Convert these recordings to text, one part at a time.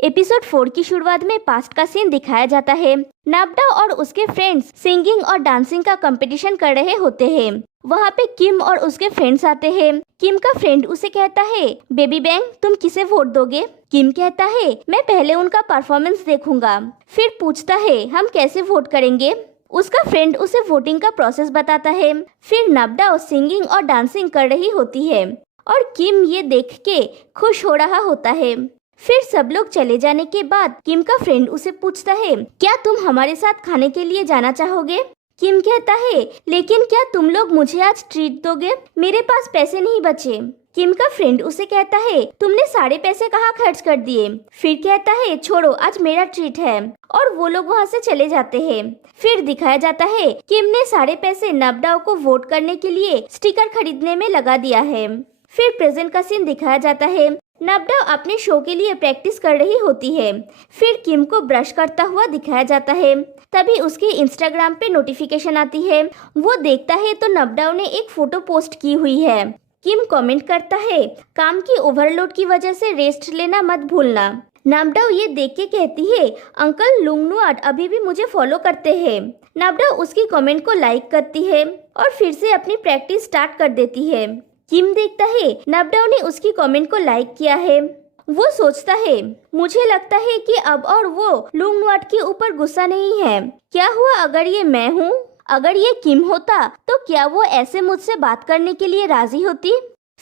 Episode 4 की शुरुआत में पास्ट का सीन दिखाया जाता है। नाब्डा और उसके फ्रेंड्स सिंगिंग और डांसिंग का कंपटीशन कर रहे होते हैं। वहाँ पे किम और उसके फ्रेंड्स आते हैं। किम का फ्रेंड उसे कहता है, बेबी बैंग तुम किसे वोट दोगे? किम कहता है, मैं पहले उनका परफॉर्मेंस देखूंगा। फिर पूछता है, हम कैसे वोट करेंगे? उसका फ्रेंड उसे वोटिंग का प्रोसेस बताता है। फिर नाब्डा सिंगिंग और डांसिंग कर रही होती है और किम ये देख के खुश हो रहा होता है। फिर सब लोग चले जाने के बाद किम का फ्रेंड उसे पूछता है, क्या तुम हमारे साथ खाने के लिए जाना चाहोगे? किम कहता है, लेकिन क्या तुम लोग मुझे आज ट्रीट दोगे? मेरे पास पैसे नहीं बचे। किम का फ्रेंड उसे कहता है, तुमने सारे पैसे कहाँ खर्च कर दिए? फिर कहता है, छोड़ो आज मेरा ट्रीट है। और वो लोग वहाँ से चले जाते हैं। फिर दिखाया जाता है किम ने सारे पैसे नाब्डा को वोट करने के लिए स्टिकर खरीदने में लगा दिया है। फिर प्रेजेंट का सीन दिखाया जाता है। नाब्डा अपने शो के लिए प्रैक्टिस कर रही होती है। फिर किम को ब्रश करता हुआ दिखाया जाता है। तभी उसके इंस्टाग्राम पे नोटिफिकेशन आती है। वो देखता है तो नाब्डा ने एक फोटो पोस्ट की हुई है। किम कमेंट करता है, काम की ओवरलोड की वजह से रेस्ट लेना मत भूलना। नाब्डा ये देख के कहती है, अंकल लुंगनुआट अभी भी मुझे फॉलो करते हैं। नाब्डा उसकी कमेंट को लाइक करती है और फिर से अपनी प्रैक्टिस स्टार्ट कर देती है। किम देखता है नाब्डा ने उसकी कमेंट को लाइक किया है। वो सोचता है, मुझे लगता है कि अब और वो लुंगनुआट के ऊपर गुस्सा नहीं है। क्या हुआ अगर ये मैं हूँ? अगर ये किम होता तो क्या वो ऐसे मुझसे बात करने के लिए राजी होती?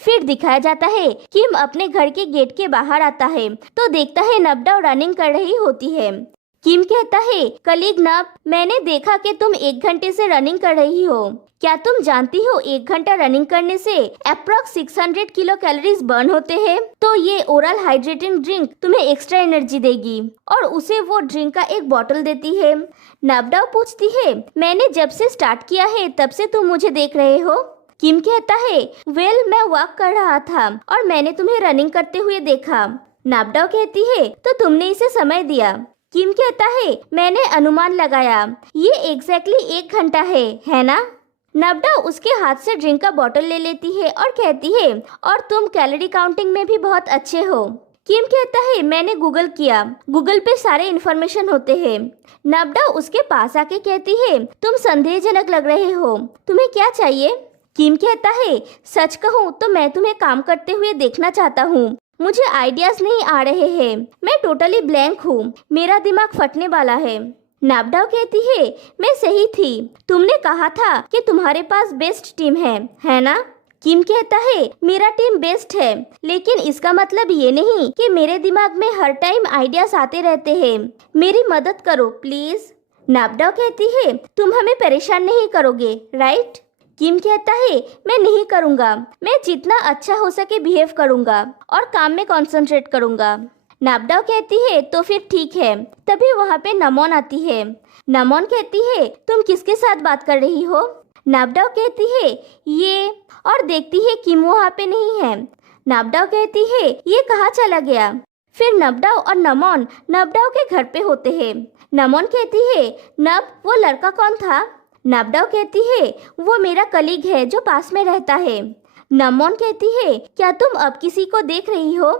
फिर दिखाया जाता है किम अपने घर के गेट के बाहर आता है तो देखता है नाब्डा रनिंग कर रही होती है। किम कहता है, कलीग नाब, मैंने देखा कि तुम 1 घंटे से रनिंग कर रही हो। क्या तुम जानती हो 1 घंटा रनिंग करने से अप्रॉक्स 600 किलो कैलोरीज बर्न होते हैं? तो ये ओरल हाइड्रेटिंग ड्रिंक तुम्हें एक्स्ट्रा एनर्जी देगी। और उसे वो ड्रिंक का एक बॉटल देती है। नाब्डा पूछती है, मैंने जब से स्टार्ट किया है तब से तुम मुझे देख रहे हो? किम कहता है, वेल मैं वॉक कर रहा था और मैंने तुम्हें रनिंग करते हुए देखा। नाब्डा कहती है, तो तुमने इसे समय दिया? किम कहता है, मैंने अनुमान लगाया, ये एग्जैक्टली 1 घंटा है ना? नाब्डा उसके हाथ से ड्रिंक का बॉटल ले लेती है और कहती है, और तुम कैलोरी काउंटिंग में भी बहुत अच्छे हो। किम कहता है, मैंने गूगल किया, गूगल पे सारे इन्फॉर्मेशन होते हैं। नाब्डा उसके पास आके कहती है, तुम संदेहजनक लग रहे हो, तुम्हें क्या चाहिए? किम कहता है, सच कहूँ तो मैं तुम्हें काम करते हुए देखना चाहता हूँ। मुझे आइडियाज नहीं आ रहे हैं, मैं टोटली ब्लैंक हूँ, मेरा दिमाग फटने वाला है। नाब्डा कहती है, मैं सही थी, तुमने कहा था कि तुम्हारे पास बेस्ट टीम है ना? किम कहता है, मेरा टीम बेस्ट है, लेकिन इसका मतलब ये नहीं कि मेरे दिमाग में हर टाइम आइडियाज आते रहते हैं। मेरी मदद करो प्लीज। नाब्डा कहती है, तुम हमें परेशान नहीं करोगे राइट? किम कहता है, मैं नहीं करूँगा, मैं जितना अच्छा हो सके बिहेव करूँगा और काम में कंसंट्रेट करूँगा। नाब्डा कहती है, तो फिर ठीक है। तभी वहाँ पे नमोन आती है। नमोन कहती है, तुम किसके साथ बात कर रही हो? नाब्डा कहती है, ये, और देखती है किम वहाँ पे नहीं है। नाब्डा कहती है, ये कहाँ चला गया? फिर नाब्डा और नमोन नाब्डा के घर पे होते हैं। नमोन कहती है, नब वो लड़का कौन था? नाब्डा कहती है, वो मेरा कलीग है जो पास में रहता है। नमोन कहती है, क्या तुम अब किसी को देख रही हो?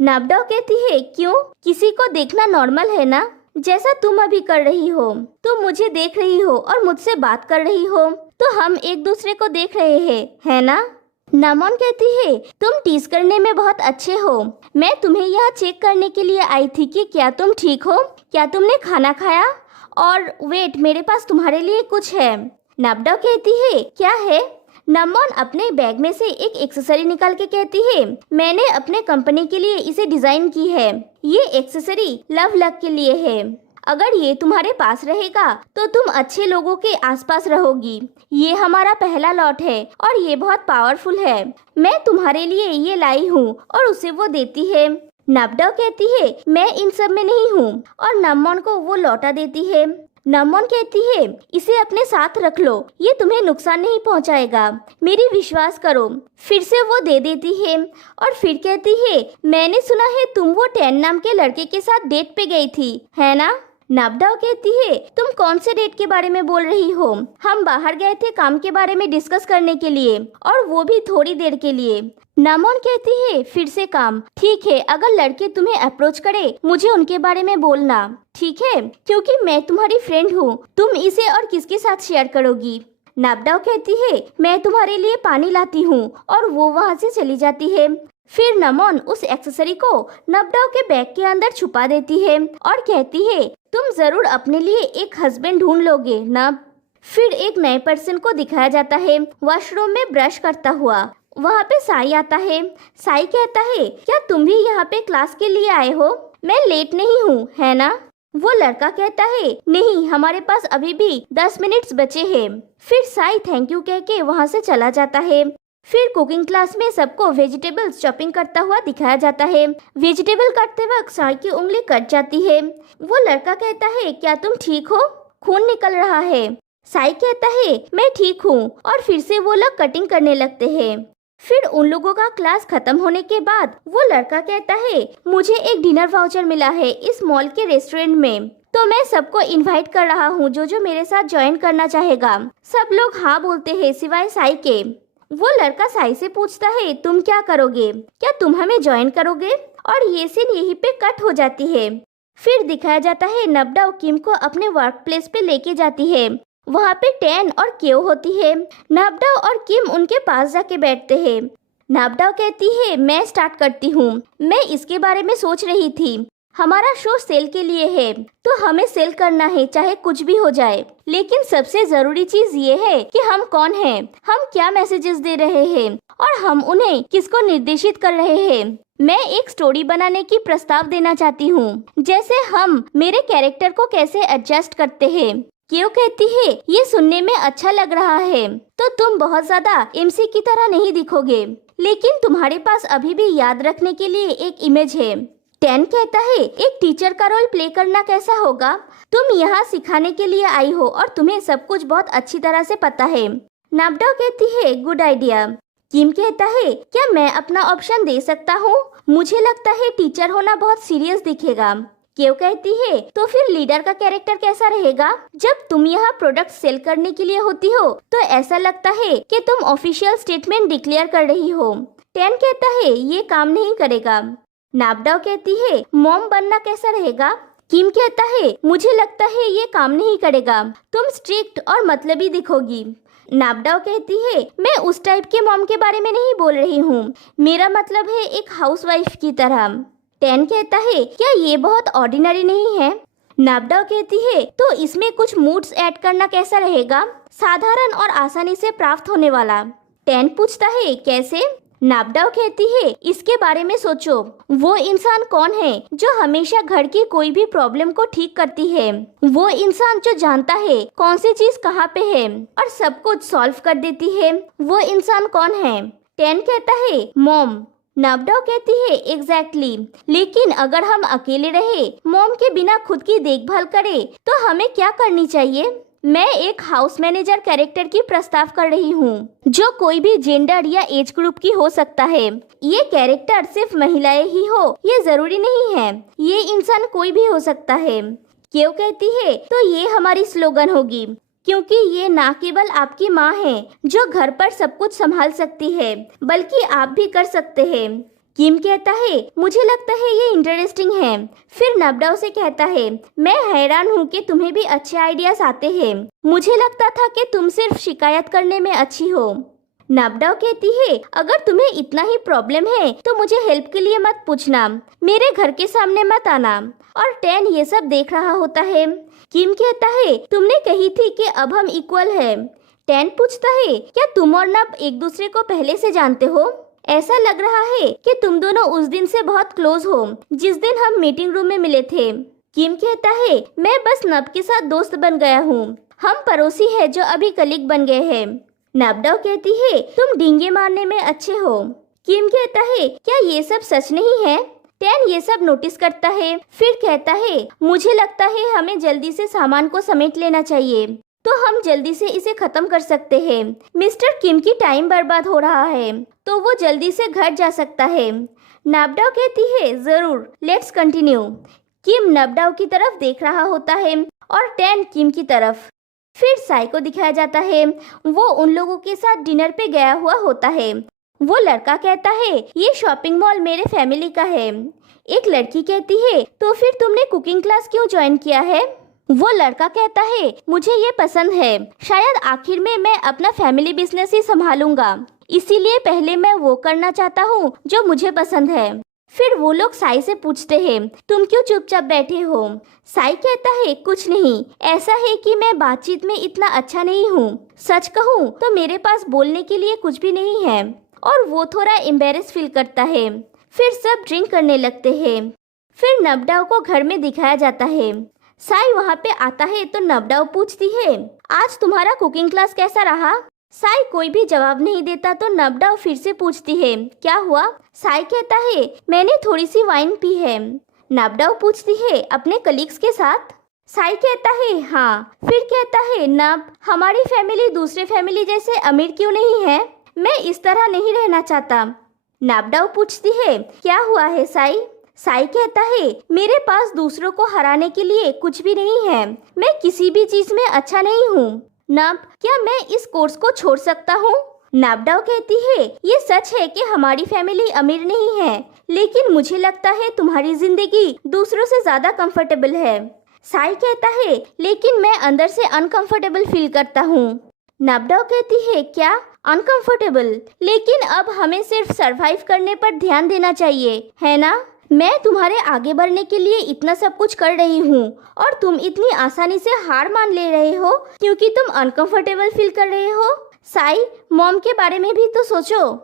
नाब्डा कहती है, क्यों? किसी को देखना नॉर्मल है ना, जैसा तुम अभी कर रही हो। तुम मुझे देख रही हो और मुझसे बात कर रही हो, तो हम एक दूसरे को देख रहे हैं, है ना? नमोन कहती है, तुम टीज करने में बहुत अच्छे हो। मैं तुम्हें यहाँ चेक करने के लिए आई थी कि क्या तुम ठीक हो, क्या तुमने खाना खाया? और वेट, मेरे पास तुम्हारे लिए कुछ है। नाब्डा कहती है, क्या है? नमोन अपने बैग में से एक एक्सेसरी निकाल के कहती है, मैंने अपने कंपनी के लिए इसे डिजाइन की है। ये एक्सेसरी लव लक के लिए है। अगर ये तुम्हारे पास रहेगा तो तुम अच्छे लोगों के आसपास रहोगी। ये हमारा पहला लॉट है और ये बहुत पावरफुल है। मैं तुम्हारे लिए ये लाई हूँ। और उसे वो देती है। नाब्डा कहती है, मैं इन सब में नहीं हूँ, और नमोन को वो लौटा देती है। नमोन कहती है, इसे अपने साथ रख लो, ये तुम्हें नुकसान नहीं पहुंचाएगा, मेरी विश्वास करो। फिर से वो दे देती है और फिर कहती है, मैंने सुना है तुम वो टैन नाम के लड़के के साथ डेट पे गई थी, है ना? नाबडाओ कहती है, तुम कौन से डेट के बारे में बोल रही हो? हम बाहर गए थे काम के बारे में डिस्कस करने के लिए, और वो भी थोड़ी देर के लिए। नामोन कहती है, फिर से काम? ठीक है, अगर लड़के तुम्हें अप्रोच करे मुझे उनके बारे में बोलना, ठीक है? क्योंकि मैं तुम्हारी फ्रेंड हूँ, तुम इसे और किसके साथ शेयर करोगी? नाबडाओ कहती है, मैं तुम्हारे लिए पानी लाती हूँ, और वो वहाँ से चली जाती है। फिर नमोन उस एक्सेसरी को नाबडाओ के बैग के अंदर छुपा देती है और कहती है, तुम जरूर अपने लिए एक हस्बैंड ढूंढ लोगे ना। फिर एक नए पर्सन को दिखाया जाता है वॉशरूम में ब्रश करता हुआ। वहाँ पे साई आता है। साई कहता है, क्या तुम भी यहाँ पे क्लास के लिए आए हो? मैं लेट नहीं हूँ, है ना? वो लड़का कहता है, नहीं, हमारे पास अभी भी 10 मिनट्स बचे हैं। फिर साई थैंक यू कह के वहाँ से चला जाता है। फिर कुकिंग क्लास में सबको वेजिटेबल्स चॉपिंग करता हुआ दिखाया जाता है। वेजिटेबल काटते वक्त साई की उंगली कट जाती है। वो लड़का कहता है, क्या तुम ठीक हो? खून निकल रहा है। साई कहता है, मैं ठीक हूँ, और फिर से वो लोग कटिंग करने लगते हैं। फिर उन लोगों का क्लास खत्म होने के बाद वो लड़का कहता है, मुझे एक डिनर वाउचर मिला है इस मॉल के रेस्टोरेंट में, तो मैं सबको इनवाइट कर रहा हूँ जो मेरे साथ ज्वाइन करना चाहेगा। सब लोग हाँ बोलते हैं सिवाय साई के। वो लड़का साई से पूछता है, तुम क्या करोगे? क्या तुम हमें ज्वाइन करोगे? और ये सीन यहीं पे कट हो जाती है। फिर दिखाया जाता है नाबडाओ किम को अपने वर्क प्लेस पे लेके जाती है। वहाँ पे टैन और क्यो होती है। नाबडाओ और किम उनके पास जाके बैठते हैं। नाबडाओ कहती है, मैं स्टार्ट करती हूँ। मैं इसके बारे में सोच रही थी, हमारा शो सेल के लिए है, तो हमें सेल करना है चाहे कुछ भी हो जाए। लेकिन सबसे जरूरी चीज ये है कि हम कौन हैं, हम क्या मैसेजेस दे रहे हैं, और हम उन्हें किसको निर्देशित कर रहे हैं। मैं एक स्टोरी बनाने की प्रस्ताव देना चाहती हूँ, जैसे हम मेरे कैरेक्टर को कैसे एडजस्ट करते हैं। क्यों कहती है, ये सुनने में अच्छा लग रहा है, तो तुम बहुत ज्यादा एमसी की तरह नहीं दिखोगे, लेकिन तुम्हारे पास अभी भी याद रखने के लिए एक इमेज है। टैन कहता है, एक टीचर का रोल प्ले करना कैसा होगा? तुम यहाँ सिखाने के लिए आई हो और तुम्हें सब कुछ बहुत अच्छी तरह से पता है। नाबडाओ कहती है, गुड आइडिया। किम कहता है, क्या मैं अपना ऑप्शन दे सकता हूँ? मुझे लगता है टीचर होना बहुत सीरियस दिखेगा। क्यों कहती है, तो फिर लीडर का कैरेक्टर कैसा रहेगा? जब तुम यहाँ प्रोडक्ट सेल करने के लिए होती हो तो ऐसा लगता है कि तुम ऑफिशियल स्टेटमेंट डिक्लेयर कर रही हो। टैन कहता है, ये काम नहीं करेगा। नाबडाओ कहती है, मॉम बनना कैसा रहेगा? किम कहता है, मुझे लगता है ये काम नहीं करेगा, तुम स्ट्रिक्ट और मतलबी दिखोगी। नाबडाओ कहती है, मैं उस टाइप के मॉम के बारे में नहीं बोल रही हूँ, मेरा मतलब है एक हाउसवाइफ की तरह। टैन कहता है, क्या ये बहुत ऑर्डिनरी नहीं है? नाबडाओ कहती है, तो इसमें कुछ मूड्स ऐड करना कैसा रहेगा? साधारण और आसानी से प्राप्त होने वाला। टैन पूछता है, कैसे? नाबडाओ कहती है, इसके बारे में सोचो, वो इंसान कौन है जो हमेशा घर की कोई भी प्रॉब्लम को ठीक करती है? वो इंसान जो जानता है कौन सी चीज कहाँ पे है और सब कुछ सॉल्व कर देती है, वो इंसान कौन है? टैन कहता है, मॉम। नाबडाओ कहती है, एग्जैक्टली, लेकिन अगर हम अकेले रहे, मॉम के बिना खुद की देखभाल करे, तो हमें क्या करनी चाहिए? मैं एक हाउस मैनेजर कैरेक्टर की प्रस्ताव कर रही हूँ, जो कोई भी जेंडर या एज ग्रुप की हो सकता है। ये कैरेक्टर सिर्फ महिलाएं ही हो ये जरूरी नहीं है, ये इंसान कोई भी हो सकता है। क्यों कहती है, तो ये हमारी स्लोगन होगी, क्योंकि ये ना केवल आपकी माँ है जो घर पर सब कुछ संभाल सकती है, बल्कि आप भी कर सकते हैं। किम कहता है, मुझे लगता है ये इंटरेस्टिंग है। फिर नाबडाओ से कहता है, मैं हैरान हूँ कि तुम्हें भी अच्छे आइडियाज आते हैं, मुझे लगता था कि तुम सिर्फ शिकायत करने में अच्छी हो। नाबडाओ कहती है, अगर तुम्हें इतना ही प्रॉब्लम है तो मुझे हेल्प के लिए मत पूछना, मेरे घर के सामने मत आना। और टैन ये सब देख रहा होता है। किम कहता है, तुमने कही थी कि अब हम इक्वल है। टैन पूछता है, क्या तुम और नब एक दूसरे को पहले से जानते हो? ऐसा लग रहा है कि तुम दोनों उस दिन से बहुत क्लोज हो जिस दिन हम मीटिंग रूम में मिले थे। किम कहता है, मैं बस नब के साथ दोस्त बन गया हूँ, हम पड़ोसी हैं जो अभी कलीग बन गए हैं। नाबडाओ कहती है, तुम डींगे मारने में अच्छे हो। किम कहता है, क्या ये सब सच नहीं है? टैन ये सब नोटिस करता है, फिर कहता है, मुझे लगता है हमें जल्दी से सामान को समेट लेना चाहिए, तो हम जल्दी से इसे खत्म कर सकते हैं। मिस्टर किम की टाइम बर्बाद हो रहा है, तो वो जल्दी से घर जा सकता है। नाबडाओ कहती है, जरूर, लेट्स कंटिन्यू। किम नबडाओ की तरफ देख रहा होता है और टैन किम की तरफ। फिर साई को दिखाया जाता है, वो उन लोगों के साथ डिनर पे गया हुआ होता है। वो लड़का कहता है ये शॉपिंग मॉल मेरे फैमिली का है। एक लड़की कहती है तो फिर तुमने कुकिंग क्लास क्यों ज्वाइन किया है? वो लड़का कहता है मुझे ये पसंद है, शायद आखिर में मैं अपना फैमिली बिजनेस ही संभालूंगा, इसीलिए पहले मैं वो करना चाहता हूँ जो मुझे पसंद है। फिर वो लोग साई से पूछते हैं तुम क्यों चुपचाप बैठे हो? साई कहता है कुछ नहीं, ऐसा है कि मैं बातचीत में इतना अच्छा नहीं हूँ, सच कहूँ तो मेरे पास बोलने के लिए कुछ भी नहीं है। और वो थोड़ा एम्बेरस फील करता है। फिर सब ड्रिंक करने लगते हैं। फिर नबडाओ को घर में दिखाया जाता है। साई वहाँ पे आता है तो नबडाओ पूछती है आज तुम्हारा कुकिंग क्लास कैसा रहा? साई कोई भी जवाब नहीं देता तो नबडाओ फिर से पूछती है क्या हुआ? साई कहता है मैंने थोड़ी सी वाइन पी है। नबडाओ पूछती है अपने कलीग्स के साथ? साई कहता है हाँ। फिर कहता है नब हमारी फैमिली दूसरे फैमिली जैसे अमीर क्यों नहीं है? मैं इस तरह नहीं रहना चाहता। नबडाओ पूछती है क्या हुआ है साई? साई कहता है मेरे पास दूसरों को हराने के लिए कुछ भी नहीं है, मैं किसी भी चीज में अच्छा नहीं हूँ। नब क्या मैं इस कोर्स को छोड़ सकता हूँ? नबडाओ कहती है ये सच है कि हमारी फैमिली अमीर नहीं है, लेकिन मुझे लगता है तुम्हारी जिंदगी दूसरों से ज्यादा कंफर्टेबल है। साई कहता है लेकिन मैं अंदर से अनकंफर्टेबल फील करता हूँ। नबडाओ कहती है क्या अनकंफर्टेबल? लेकिन अब हमें सिर्फ सरवाइव करने पर ध्यान देना चाहिए, है ना? मैं तुम्हारे आगे बढ़ने के लिए इतना सब कुछ कर रही हूँ और तुम इतनी आसानी से हार मान ले रहे हो क्योंकि तुम अनकंफर्टेबल फील कर रहे हो। साई मॉम के बारे में भी तो सोचो।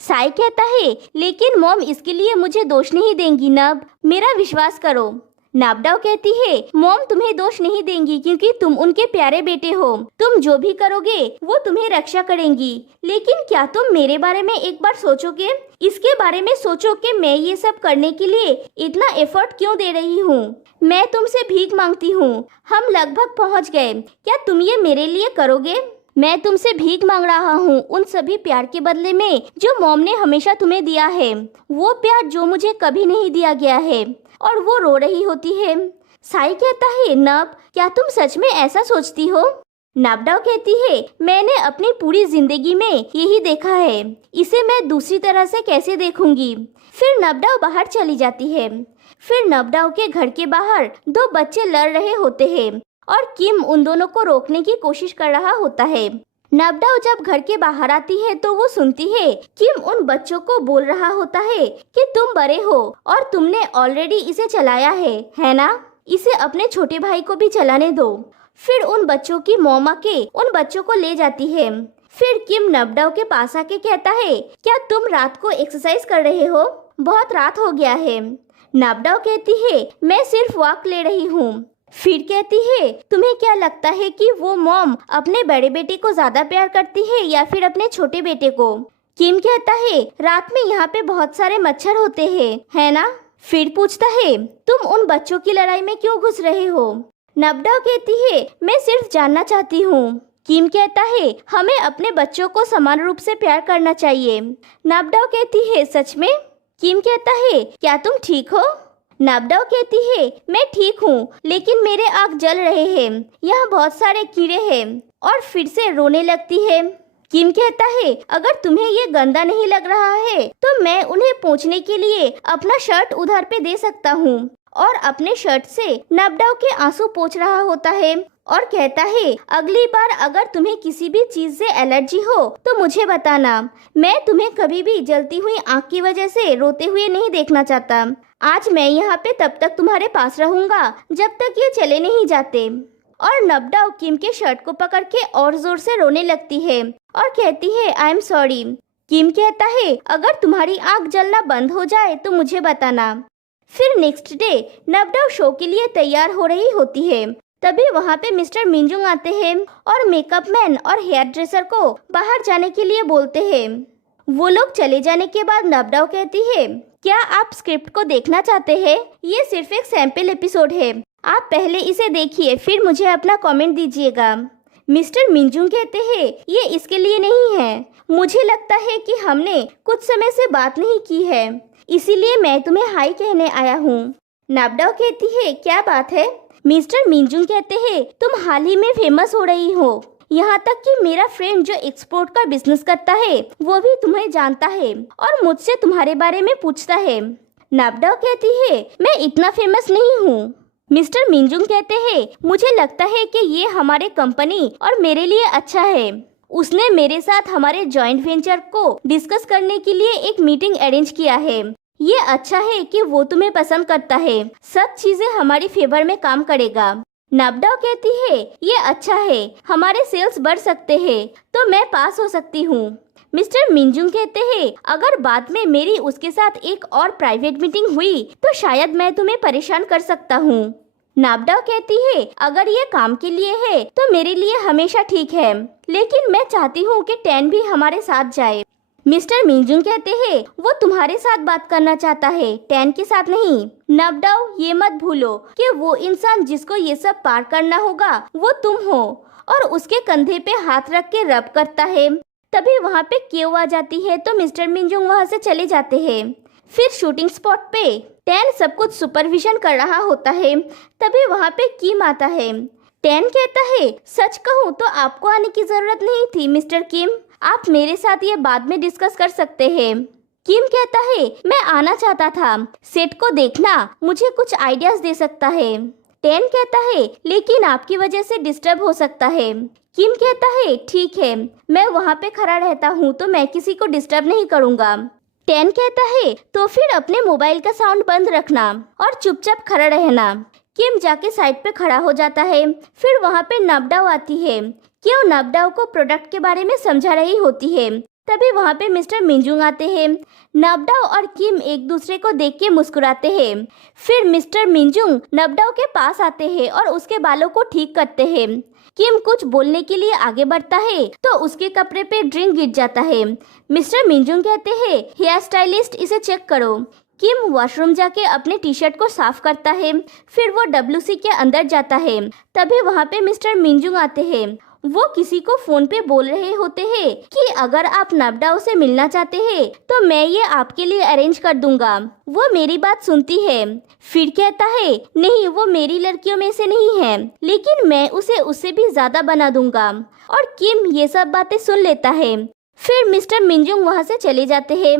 साई कहता है लेकिन मॉम इसके लिए मुझे दोष नहीं देंगी नब, मेरा विश्वास करो। नबडाओ कहती है मॉम तुम्हें दोष नहीं देंगी क्योंकि तुम उनके प्यारे बेटे हो, तुम जो भी करोगे वो तुम्हें रक्षा करेंगी। लेकिन क्या तुम मेरे बारे में एक बार सोचोगे? इसके बारे में सोचो कि मैं ये सब करने के लिए इतना एफर्ट क्यों दे रही हूँ। मैं तुमसे भीख मांगती हूँ, हम लगभग पहुँच गए, क्या तुम ये मेरे लिए करोगे? मैं तुमसे भीख मांग रहा हूँ उन सभी प्यार के बदले में जो मॉम ने हमेशा तुम्हें दिया है, वो प्यार जो मुझे कभी नहीं दिया गया है। और वो रो रही होती है। साई कहता है नब क्या तुम सच में ऐसा सोचती हो? नबडाओ कहती है मैंने अपनी पूरी जिंदगी में यही देखा है, इसे मैं दूसरी तरह से कैसे देखूंगी। फिर नबडाओ बाहर चली जाती है। फिर नबडाओ के घर के बाहर दो बच्चे लड़ रहे होते हैं और किम उन दोनों को रोकने की कोशिश कर रहा होता है। नबडाओ जब घर के बाहर आती है तो वो सुनती है किम उन बच्चों को बोल रहा होता है कि तुम बड़े हो और तुमने ऑलरेडी इसे चलाया है ना? इसे अपने छोटे भाई को भी चलाने दो। फिर उन बच्चों की मॉम आके उन बच्चों को ले जाती है। फिर किम नबडाओ के पास आके कहता है क्या तुम रात को एक्सरसाइज कर रहे हो? बहुत रात हो गया है। नबडाओ कहती है मैं सिर्फ वॉक ले रही हूँ। फिर कहती है तुम्हें क्या लगता है कि वो मॉम अपने बड़े बेटे को ज्यादा प्यार करती है या फिर अपने छोटे बेटे को? किम कहता है रात में यहाँ पे बहुत सारे मच्छर होते हैं, है ना? फिर पूछता है तुम उन बच्चों की लड़ाई में क्यों घुस रहे हो? नबडाओ कहती है मैं सिर्फ जानना चाहती हूँ। किम कहता है हमें अपने बच्चों को समान रूप से प्यार करना चाहिए। नबडाओ कहती है सच में? किम कहता है क्या तुम ठीक हो? नबडाओ कहती है मैं ठीक हूँ, लेकिन मेरे आँख जल रहे हैं, यहाँ बहुत सारे कीड़े हैं। और फिर से रोने लगती है। किम कहता है अगर तुम्हें ये गंदा नहीं लग रहा है तो मैं उन्हें पोंछने के लिए अपना शर्ट उधार पे दे सकता हूँ। और अपने शर्ट से नबडाओ के आंसू पोंछ रहा होता है और कहता है अगली बार अगर तुम्हें किसी भी चीज से एलर्जी हो तो मुझे बताना, मैं तुम्हें कभी भी जलती हुई आँख की वजह से रोते हुए नहीं देखना चाहता। आज मैं यहाँ पे तब तक तुम्हारे पास रहूंगा जब तक ये चले नहीं जाते। और नबडाओ किम के शर्ट को पकड़ के और जोर से रोने लगती है और कहती है आई एम सॉरी। किम कहता है अगर तुम्हारी आँख जलना बंद हो जाए तो मुझे बताना। फिर नेक्स्ट डे नबडाओ शो के लिए तैयार हो रही होती है। तभी वहाँ पे मिस्टर मिंजुंग आते हैं और मेकअप मैन और हेयर ड्रेसर को बाहर जाने के लिए बोलते हैं। वो लोग चले जाने के बाद नबडाओ कहती है क्या आप स्क्रिप्ट को देखना चाहते हैं? ये सिर्फ एक सैंपल एपिसोड है, आप पहले इसे देखिए फिर मुझे अपना कमेंट दीजिएगा। मिस्टर मिंजुंग कहते हैं ये इसके लिए नहीं है, मुझे लगता है कि हमने कुछ समय से बात नहीं की है, इसीलिए मैं तुम्हें हाई कहने आया हूँ। नाबडाओ कहती है क्या बात है। मिस्टर मिंजुंग कहते हैं तुम हाल ही में फेमस हो रही हो, यहाँ तक कि मेरा फ्रेंड जो एक्सपोर्ट का बिजनेस करता है वो भी तुम्हें जानता है और मुझसे तुम्हारे बारे में पूछता है। नाबडाओ कहती है मैं इतना फेमस नहीं हूँ। मिस्टर मिंजुंग कहते हैं मुझे लगता है कि ये हमारे कंपनी और मेरे लिए अच्छा है। उसने मेरे साथ हमारे जॉइंट वेंचर को डिस्कस करने के लिए एक मीटिंग अरेंज किया है। ये अच्छा है कि वो तुम्हें पसंद करता है, सब चीजें हमारी फेवर में काम करेगा। नाबडाओ कहती है ये अच्छा है, हमारे सेल्स बढ़ सकते हैं तो मैं पास हो सकती हूँ। मिस्टर मिंजुंग कहते हैं अगर बाद में मेरी उसके साथ एक और प्राइवेट मीटिंग हुई तो शायद मैं तुम्हें परेशान कर सकता हूँ। नाबडाओ कहती है अगर ये काम के लिए है तो मेरे लिए हमेशा ठीक है, लेकिन मैं चाहती हूँ कि टैन भी हमारे साथ जाए। मिस्टर मिंजुंग कहते हैं वो तुम्हारे साथ बात करना चाहता है, टैन के साथ नहीं। नाबडाओ ये मत भूलो कि वो इंसान जिसको ये सब पार करना होगा वो तुम हो, और उसके कंधे पे हाथ रख के रब करता है। तभी वहाँ पे क्यों आ जाती है तो मिस्टर मिंजुंग वहाँ से चले जाते हैं। फिर शूटिंग स्पॉट पे टैन सब कुछ सुपरविजन कर रहा होता है, तभी वहाँ पे किम आता है। टैन कहता है सच कहूँ तो आपको आने की जरूरत नहीं थी मिस्टर किम, आप मेरे साथ ये बाद में डिस्कस कर सकते हैं। किम कहता है मैं आना चाहता था, सेट को देखना मुझे कुछ आइडियाज दे सकता है। टैन कहता है लेकिन आपकी वजह से डिस्टर्ब हो सकता है। किम कहता है ठीक है, मैं वहाँ पे खड़ा रहता हूँ तो मैं किसी को डिस्टर्ब नहीं करूँगा। टैन कहता है तो फिर अपने मोबाइल का साउंड बंद रखना और चुपचाप खड़ा रहना। किम जाके साइड पे खड़ा हो जाता है। फिर वहाँ पे नाबडाओ आती है, क्यों नाबडाओ को प्रोडक्ट के बारे में समझा रही होती है। तभी वहाँ पे मिस्टर मिंजुंग आते हैं। नाबडाओ और किम एक दूसरे को देख के मुस्कुराते हैं। फिर मिस्टर मिंजुंग नाबडाओ के पास आते हैं और उसके बालों को ठीक करते हैं। किम कुछ बोलने के लिए आगे बढ़ता है तो उसके कपड़े पे ड्रिंक गिर जाता है। मिस्टर मिंजुंग कहते हैं हेयर स्टाइलिस्ट इसे चेक करो। किम वॉशरूम जाके अपने टी शर्ट को साफ करता है। फिर वो WC के अंदर जाता है। तभी वहाँ पे मिस्टर मिंजुंग आते हैं। वो किसी को फोन पे बोल रहे होते हैं कि अगर आप नाबडाओ से मिलना चाहते हैं तो मैं ये आपके लिए अरेंज कर दूंगा। वो मेरी बात सुनती है, फिर कहता है नहीं वो मेरी लड़कियों में से नहीं है, लेकिन मैं उसे उससे भी ज्यादा बना दूंगा। और किम ये सब बातें सुन लेता है। फिर मिस्टर मिंजुंग वहाँ से चले जाते हैं।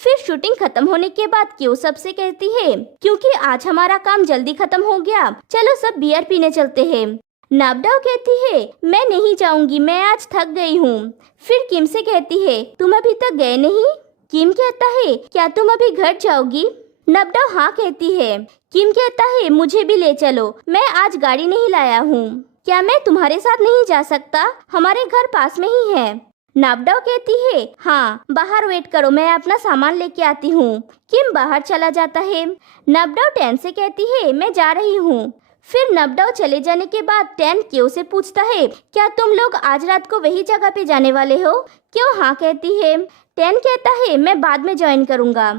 फिर शूटिंग खत्म होने के बाद क्यों सबसे कहती है क्योंकि आज हमारा काम जल्दी खत्म हो गया, चलो सब बियर पीने चलते हैं। नाबडाओ कहती है मैं नहीं जाऊंगी, मैं आज थक गई हूँ। फिर किम से कहती है तुम अभी तक गए नहीं। किम कहता है क्या तुम अभी घर जाओगी। नाबडाओ हाँ कहती है। किम कहता है मुझे भी ले चलो, मैं आज गाड़ी नहीं लाया हूँ, क्या मैं तुम्हारे साथ नहीं जा सकता, हमारे घर पास में ही है। नाबडाओ कहती है हाँ बाहर वेट करो, मैं अपना सामान लेके आती हूँ। किम बाहर चला जाता है। नाबडाओ टैन से कहती है मैं जा रही हूँ। फिर नाबडाओ चले जाने के बाद टैन क्यों से पूछता है क्या तुम लोग आज रात को वही जगह पे जाने वाले हो। क्यों हाँ कहती है। टैन कहता है मैं बाद में ज्वाइन करूँगा।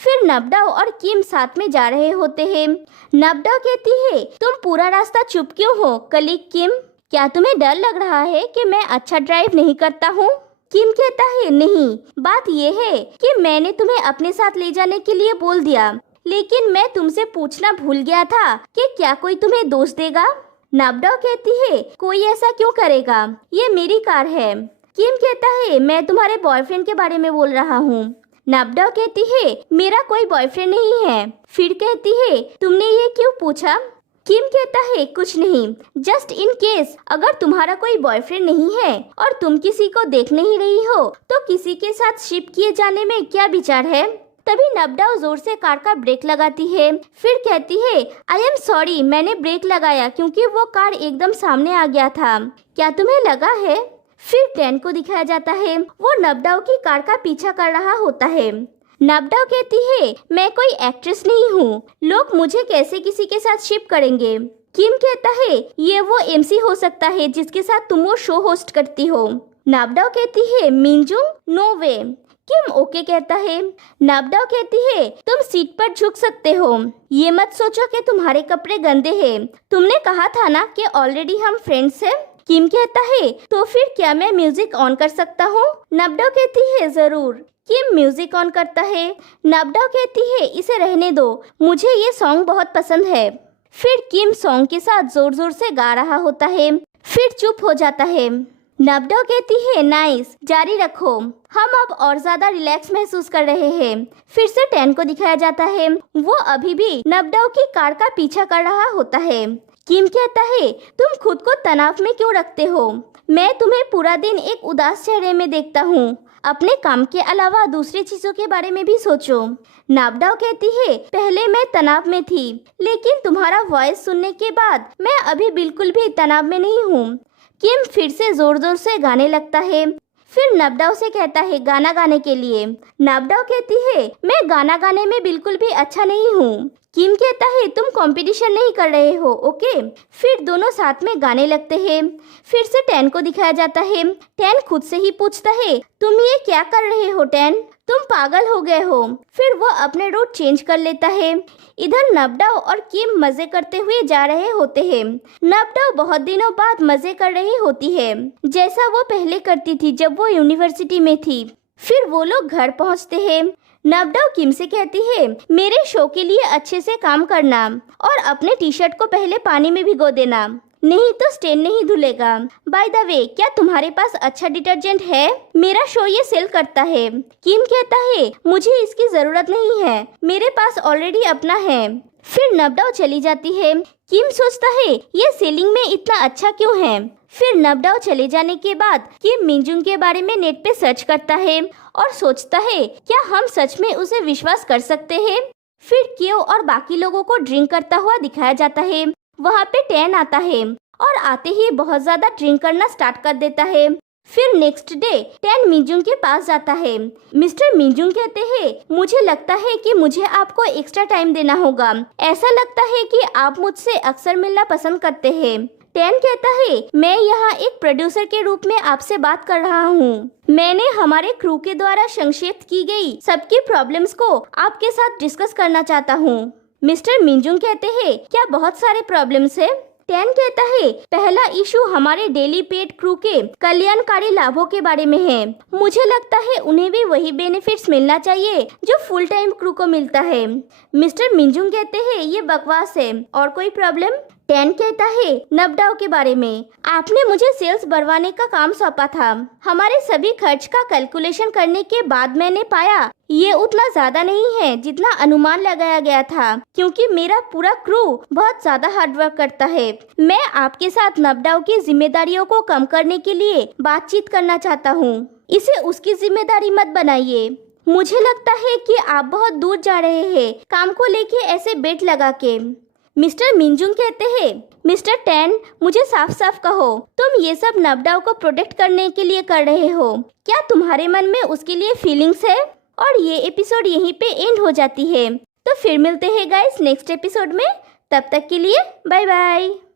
फिर नाबडाओ और किम साथ में जा रहे होते हैं। नाबडाओ कहती है तुम पूरा रास्ता चुप क्यों हो कलीग किम, क्या तुम्हें डर लग रहा है कि मैं अच्छा ड्राइव नहीं करता हूँ। किम कहता है नहीं, बात यह है कि मैंने तुम्हें अपने साथ ले जाने के लिए बोल दिया, लेकिन मैं तुमसे पूछना भूल गया था कि क्या कोई तुम्हें दोष देगा। नाबडाओ कहती है कोई ऐसा क्यों करेगा, ये मेरी कार है। किम कहता है मैं तुम्हारे बॉयफ्रेंड के बारे में बोल रहा हूँ। नाबडाओ कहती है मेरा कोई बॉयफ्रेंड नहीं है। फिर कहती है तुमने ये क्यों पूछा। किम कहता है कुछ नहीं, जस्ट इन केस अगर तुम्हारा कोई बॉयफ्रेंड नहीं है और तुम किसी को देख नहीं रही हो तो किसी के साथ शिप किए जाने में क्या विचार है। तभी नाबडाओ जोर से कार का ब्रेक लगाती है। फिर कहती है आई एम सॉरी, मैंने ब्रेक लगाया क्योंकि वो कार एकदम सामने आ गया था, क्या तुम्हें लगा है। फिर टैन को दिखाया जाता है, वो नाबडाओ की कार का पीछा कर रहा होता है। नाबडाओ कहती है मैं कोई एक्ट्रेस नहीं हूँ, लोग मुझे कैसे किसी के साथ शिप करेंगे। किम कहता है ये वो MC हो सकता है जिसके साथ तुम वो शो होस्ट करती हो। नाबडाओ कहती है मिंजुंग नो वे। किम ओके कहता है। नाबडाओ कहती है तुम सीट पर झुक सकते हो, ये मत सोचो कि तुम्हारे कपड़े गंदे हैं, तुमने कहा था ना कि ऑलरेडी हम फ्रेंड्स हैं। किम कहता है तो फिर क्या मैं म्यूजिक ऑन कर सकता हूँ। नाबडाओ कहती है जरूर। किम म्यूजिक ऑन करता है। नाबडाओ कहती है इसे रहने दो, मुझे ये सॉन्ग बहुत पसंद है। फिर किम सॉन्ग के साथ जोर जोर से गा रहा होता है, फिर चुप हो जाता है। नाबडाओ कहती है नाइस, जारी रखो, हम अब और ज्यादा रिलैक्स महसूस कर रहे हैं। फिर से टैन को दिखाया जाता है, वो अभी भी नाबडाओ की कार का पीछा कर रहा होता है। किम कहता है तुम खुद को तनाव में क्यों रखते हो, मैं तुम्हें पूरा दिन एक उदास चेहरे में देखता हूँ, अपने काम के अलावा दूसरी चीजों के बारे में भी सोचो। नाबडाओ कहती है पहले मैं तनाव में थी, लेकिन तुम्हारा वॉइस सुनने के बाद मैं अभी बिल्कुल भी तनाव में नहीं हूँ। किम फिर से जोर जोर से गाने लगता है, फिर नाबडाओ से कहता है गाना गाने के लिए। नाबडाओ कहती है मैं गाना गाने में बिल्कुल भी अच्छा नहीं हूँ। किम कहता है तुम कंपटीशन नहीं कर रहे हो, ओके। फिर दोनों साथ में गाने लगते हैं। फिर से टैन को दिखाया जाता है। टैन खुद से ही पूछता है तुम ये क्या कर रहे हो टैन, तुम पागल हो गए हो। फिर वो अपने रूट चेंज कर लेता है। इधर नाबडाओ और किम मजे करते हुए जा रहे होते हैं। नाबडाओ बहुत दिनों बाद मजे कर रही होती है, जैसा वो पहले करती थी जब वो यूनिवर्सिटी में थी। फिर वो लोग घर पहुंचते हैं। नाबडाओ किम से कहती है मेरे शो के लिए अच्छे से काम करना और अपने टी शर्ट को पहले पानी में भिगो देना, नहीं तो स्टेन नहीं धुलेगा। बाय द वे, क्या तुम्हारे पास अच्छा डिटर्जेंट है, मेरा शो ये सेल करता है। किम कहता है मुझे इसकी जरूरत नहीं है, मेरे पास ऑलरेडी अपना है। फिर नाबडाओ चली जाती है। किम सोचता है ये सेलिंग में इतना अच्छा क्यों है। फिर नाबडाओ चले जाने के बाद किम मिनजुंग के बारे में नेट पे सर्च करता है और सोचता है क्या हम सच में उसे विश्वास कर सकते हैं। फिर क्यो और बाकी लोगों को ड्रिंक करता हुआ दिखाया जाता है। वहाँ पे टैन आता है और आते ही बहुत ज्यादा ड्रिंक करना स्टार्ट कर देता है। फिर नेक्स्ट डे टैन मिनजुंग के पास जाता है। मिस्टर मिनजुंग कहते हैं मुझे लगता है कि मुझे आपको एक्स्ट्रा टाइम देना होगा, ऐसा लगता है कि आप मुझसे अक्सर मिलना पसंद करते हैं। टैन कहता है मैं यहाँ एक प्रोड्यूसर के रूप में आपसे बात कर रहा हूँ, मैंने हमारे क्रू के द्वारा संक्षेप की गई सबकी प्रॉब्लम्स को आपके साथ डिस्कस करना चाहता हूँ। मिस्टर मिनजुंग कहते हैं क्या बहुत सारे प्रॉब्लम्स है। टैन कहता है पहला इशू हमारे डेली पेड क्रू के कल्याणकारी लाभों के बारे में है, मुझे लगता है उन्हें भी वही बेनिफिट्स मिलना चाहिए जो फुल टाइम क्रू को मिलता है। मिस्टर मिनजुंग कहते हैं ये बकवास है, और कोई प्रॉब्लम। टैन कहता है नाबडाओ के बारे में, आपने मुझे सेल्स बढ़वाने का काम सौंपा था, हमारे सभी खर्च का कैलकुलेशन करने के बाद मैंने पाया ये उतना ज्यादा नहीं है जितना अनुमान लगाया गया था, क्योंकि मेरा पूरा क्रू बहुत ज्यादा हार्डवर्क करता है। मैं आपके साथ नाबडाओ की जिम्मेदारियों को कम करने के लिए बातचीत करना चाहता हूँ, इसे उसकी जिम्मेदारी मत बनाइए। मुझे लगता है कि आप बहुत दूर जा रहे हैं काम को लेके ऐसे बेट लगा के। मिस्टर मिनजुंग कहते हैं मिस्टर टैन मुझे साफ साफ कहो, तुम ये सब नाबडाओ को प्रोटेक्ट करने के लिए कर रहे हो, क्या तुम्हारे मन में उसके लिए फीलिंग्स है। और ये एपिसोड यहीं पे एंड हो जाती है। तो फिर मिलते हैं गाइस नेक्स्ट एपिसोड में, तब तक के लिए बाय बाय।